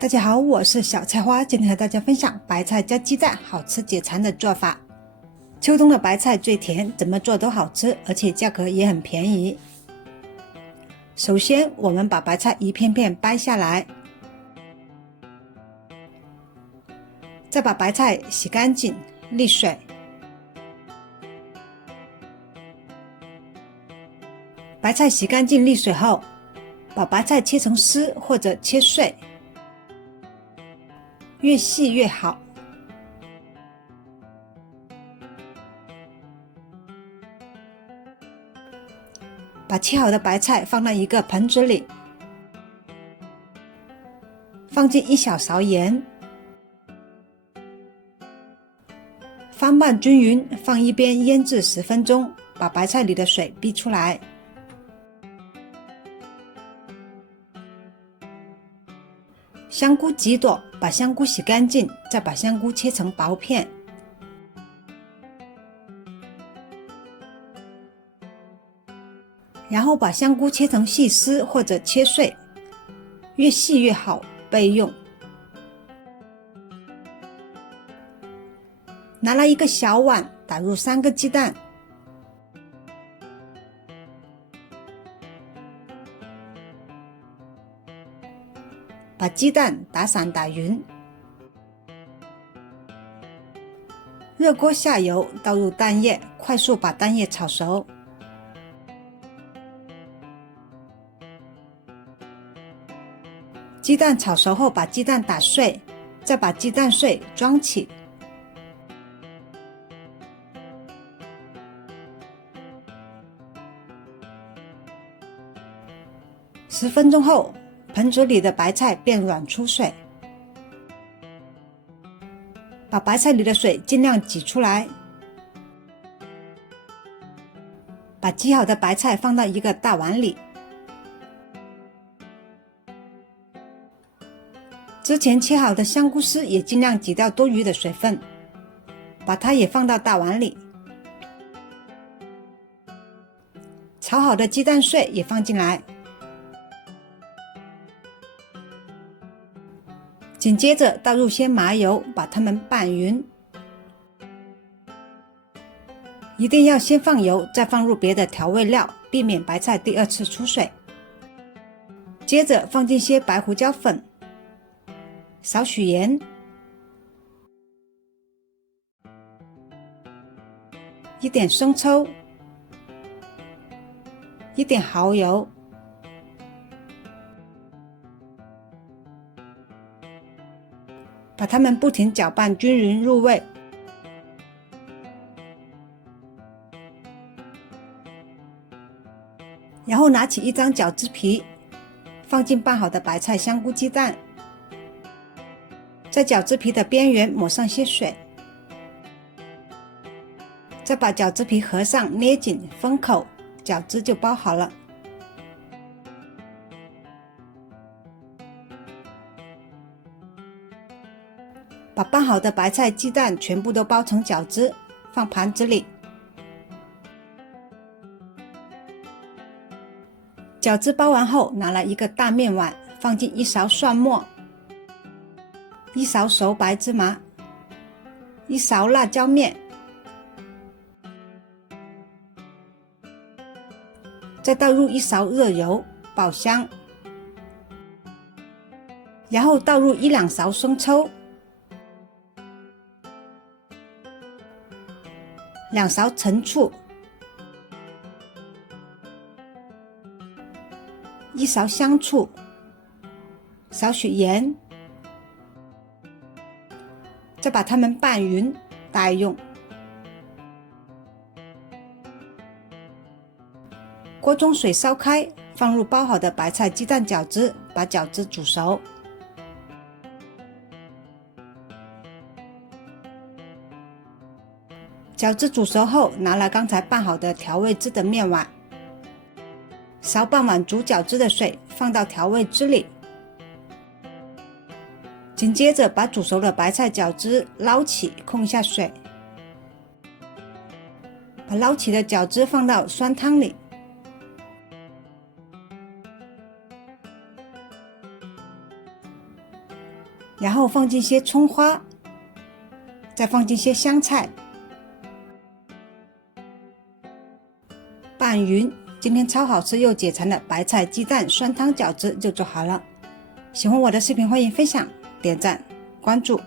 大家好，我是小菜花，今天和大家分享白菜加鸡蛋好吃解馋的做法。秋冬的白菜最甜，怎么做都好吃，而且价格也很便宜。首先，我们把白菜一片片掰下来，再把白菜洗干净沥水。白菜洗干净沥水后，把白菜切成丝或者切碎，越细越好。把切好的白菜放到一个盆子里，放进1小勺盐，翻拌均匀，放一边腌制10分钟，把白菜里的水逼出来。香菇几朵，把香菇洗干净，再把香菇切成薄片。然后把香菇切成细丝或者切碎，越细越好，备用。拿来一个小碗，打入3个鸡蛋，把鸡蛋打散打匀。热锅下油，倒入蛋液，快速把蛋液炒熟。鸡蛋炒熟后，把鸡蛋打碎，再把鸡蛋碎装起。10分钟后，盆子里的白菜变软出水，把白菜里的水尽量挤出来。把挤好的白菜放到一个大碗里。之前切好的香菇丝也尽量挤掉多余的水分，把它也放到大碗里。炒好的鸡蛋碎也放进来。紧接着倒入些麻油，把它们拌匀。一定要先放油，再放入别的调味料，避免白菜第2次出水。接着放进些白胡椒粉，少许盐，一点生抽，一点蚝油，把它们不停搅拌均匀入味。然后拿起一张饺子皮，放进拌好的白菜、香菇、鸡蛋，在饺子皮的边缘抹上些水，再把饺子皮合上，捏紧封口，饺子就包好了。把拌好的白菜、鸡蛋全部都包成饺子，放盘子里。饺子包完后，拿来一个大面碗，放进1勺蒜末、1勺熟白芝麻、1勺辣椒面，再倒入1勺热油，爆香。然后倒入1-2勺生抽，2勺陈醋，1勺香醋，少许盐，再把它们拌匀，待用。锅中水烧开，放入包好的白菜鸡蛋饺子，把饺子煮熟。饺子煮熟后，拿来刚才拌好的调味汁的面碗，烧半碗煮饺子的水放到调味汁里。紧接着把煮熟的白菜饺子捞起，控下水，把捞起的饺子放到酸汤里，然后放进些葱花，再放进些香菜，拌匀。今天超好吃又解馋的白菜鸡蛋酸汤饺子就做好了。喜欢我的视频，欢迎分享、点赞、关注。